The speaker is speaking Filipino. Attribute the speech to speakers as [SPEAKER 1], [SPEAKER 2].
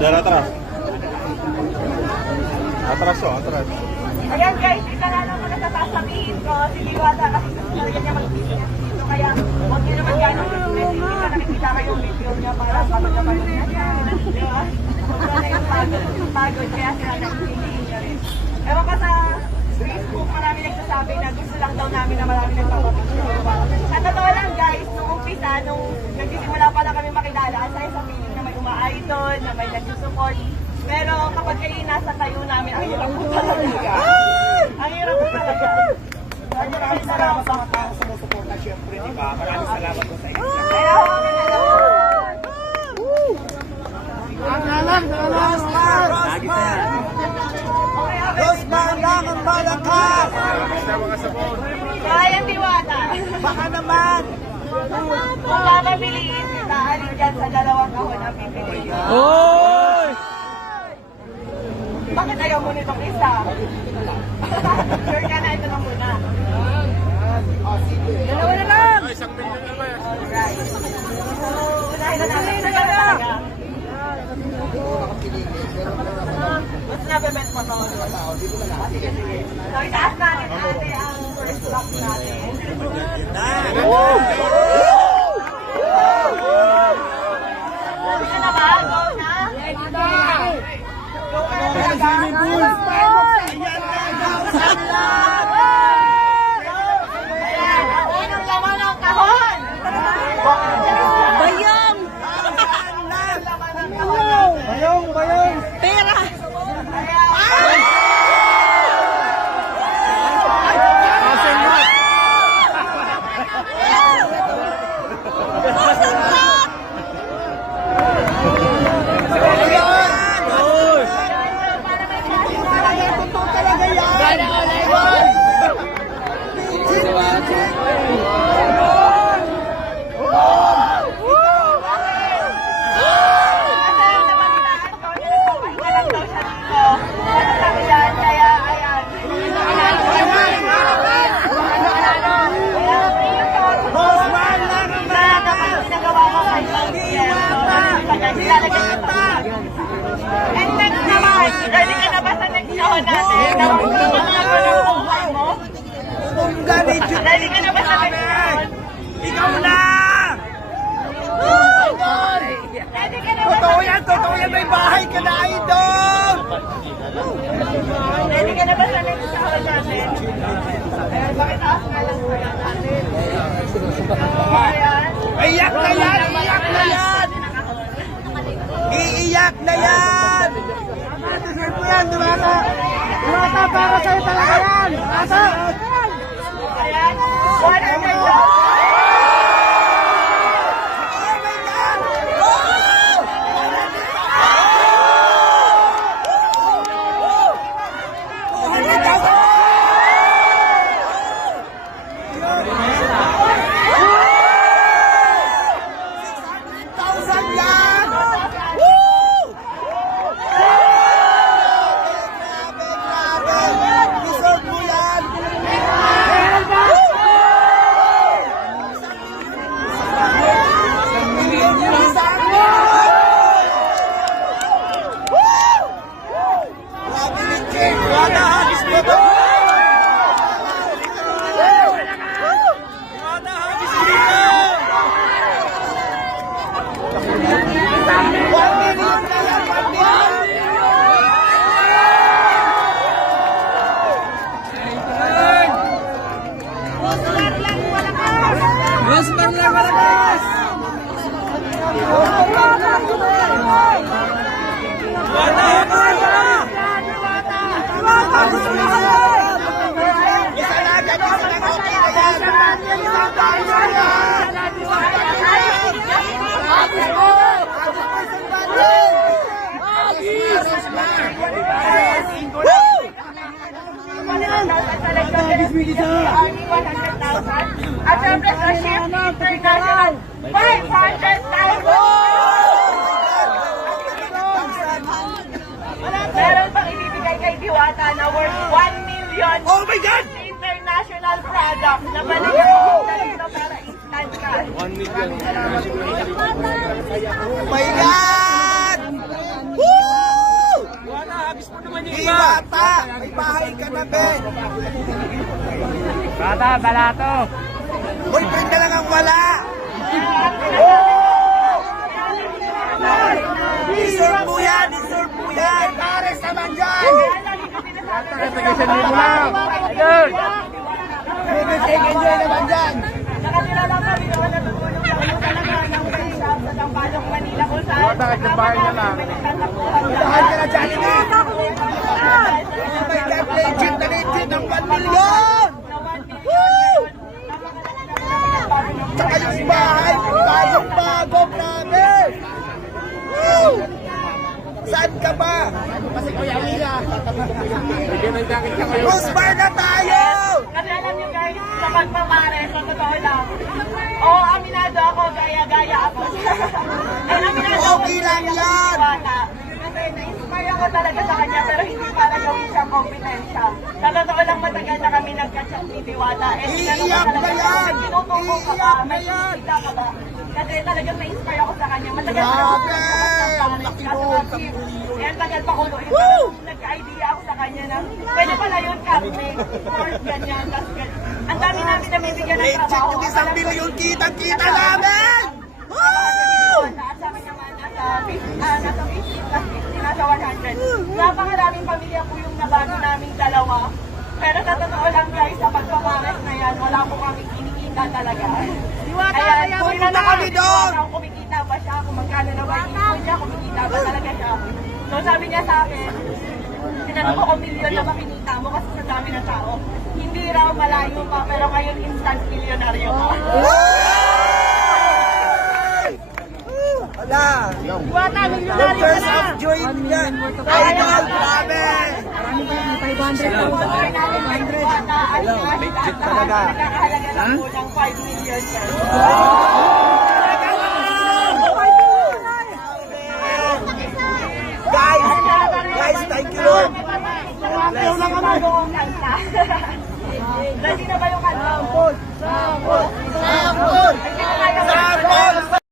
[SPEAKER 1] Dara atras. Atras oh, atras.
[SPEAKER 2] Ayan guys, na lang muna sa sasabihin ko, si daw namin na marami nagpapapicture. Sa totoo lang guys, nung umpisa, nung nagsisimula pa lang kami makilala, ang saya sa feeling na may uma-idol, na may nagsusupport. Pero kapag kayo nasa tayo namin, ang hirap po talaga. Ang hirap po talaga. Maraming salamat sa mga tao sumusuporta syempre, di ba? Maraming salamat po sa inyo. Kaya kami na lang.
[SPEAKER 3] Rosman lang ang malakas!
[SPEAKER 2] Kaya diwata.
[SPEAKER 3] Baka naman!
[SPEAKER 2] Kung papabiliin kita, alin dyan sa dalawang kahon ang pipiliin.
[SPEAKER 3] Hoy!
[SPEAKER 2] Bakit ayaw mo nitong isa? sure ka na ito na muna. Dalawa na lang! Alright. So, unahin na natin. Sige na talaga. Mas nabebet mo to. Sige, sige. So, itaas natin ate ang first block natin. Sige na ba? Go na? Go ka na talaga? Ayan, And next naman, ready na ba natin? Nakukuha ko ng buhay mo? Ready ka na ba sa?
[SPEAKER 3] Ikaw na!
[SPEAKER 2] Na ba
[SPEAKER 3] Totoo yan! Totoo! May bahay ka na, idol!
[SPEAKER 2] Ready na ba sa next show natin? Ayan, bakit taas nga lang po yan natin?
[SPEAKER 3] Na yan! Na yan! Iiyak na yan! Deserve mo yan, Dumata! Dumata, para sa'yo talaga yan! Asa?
[SPEAKER 2] Ayan. One hundred dollars.
[SPEAKER 3] Thousand yan! Woo! Grabe, grabe! Deserve mo yan! Grabe ni King! Wala hagis mo to! Wala hagis dito! One million na lang! One million! Rosmar lang malakas! Wala hagis Isa na agad! Isa na okay na yan!
[SPEAKER 2] At syempre sa Shift International, 500,000! Meron pang ibibigay kay Diwata na worth 1 million
[SPEAKER 3] Oh my God!
[SPEAKER 2] international product na balik
[SPEAKER 3] Oh my God! Woo!
[SPEAKER 1] Wala, habis mo naman yung iba.
[SPEAKER 3] bata! May bahay ka na, Ben!
[SPEAKER 1] Bata, balato.
[SPEAKER 3] Boyfriend ka lang ang wala! Deserve mo yan! Deserve mo yan! Pares naman dyan!
[SPEAKER 1] Nagkasagay mo lang. Ayun.
[SPEAKER 3] Bibigay enjoy naman dyan!
[SPEAKER 2] Nakatira lang kami noon natutulong lang yung talaga ng free shop sa Tampalong, Manila kung saan
[SPEAKER 1] Wala, kahit yung bahay niya lang.
[SPEAKER 3] Saan ka na Jollibee? Oh my God! Legit na legit ang 1 million! Tsaka yung bahay, bagong-bago, grabe! Woo! Saan ka ba? Kasi Kuya Na tayo!
[SPEAKER 2] Kasi alam niyo guys, sa pagpapare, sa totoo lang, oo, aminado ako, gaya-gaya ako. Ay, aminado ako,
[SPEAKER 3] Okay lang yan.
[SPEAKER 2] Kasi na-inspire ako talaga sa kanya, pero hindi para gawin siyang kompetensya. Sa totoo lang, matagal na kami nagka-chat ni Diwata. Eh,
[SPEAKER 3] Iiyak
[SPEAKER 2] talaga
[SPEAKER 3] na
[SPEAKER 2] siya,
[SPEAKER 3] yan!
[SPEAKER 2] "May tinutuko ka ba?
[SPEAKER 3] Iiyak na yan!
[SPEAKER 2] Kasi talagang na-inspire ako sa kanya. Matagal na
[SPEAKER 3] Grabe!
[SPEAKER 2] ako
[SPEAKER 3] Ang laki
[SPEAKER 2] ang tagal pa ko noon.
[SPEAKER 3] Woo!
[SPEAKER 2] Nagka-idea ako sa kanya na pwede pala yun, karne, pork, ganyan, tas ganyan. Ang dami namin namibigyan ng
[SPEAKER 3] Legit
[SPEAKER 2] trabaho.
[SPEAKER 3] yung isang milyon kitang-kita namin! Woo!
[SPEAKER 2] Sa naman, nasa 50, ah, nasa 50 plus 50, nasa 100. Napakaraming pamilya po yung nabago naming dalawa. Pero sa totoo lang guys, sa pagpapares na yan, wala po kaming kinikita talaga. Kaya
[SPEAKER 3] Pumunta kami doon!
[SPEAKER 2] Kumikita ba siya, kung magkano na ba yung niya, kumikita. So sabi niya sa akin, tinanong ko kung milyon na makinita mo kasi sa dami ng tao. Hindi raw malayo pa, pero ngayon instant milyonaryo ka.
[SPEAKER 3] Wala! The
[SPEAKER 2] milyonaryo ka na!
[SPEAKER 3] joy niya! Idol, grabe!
[SPEAKER 2] Legit talaga. Ng 5 million yan.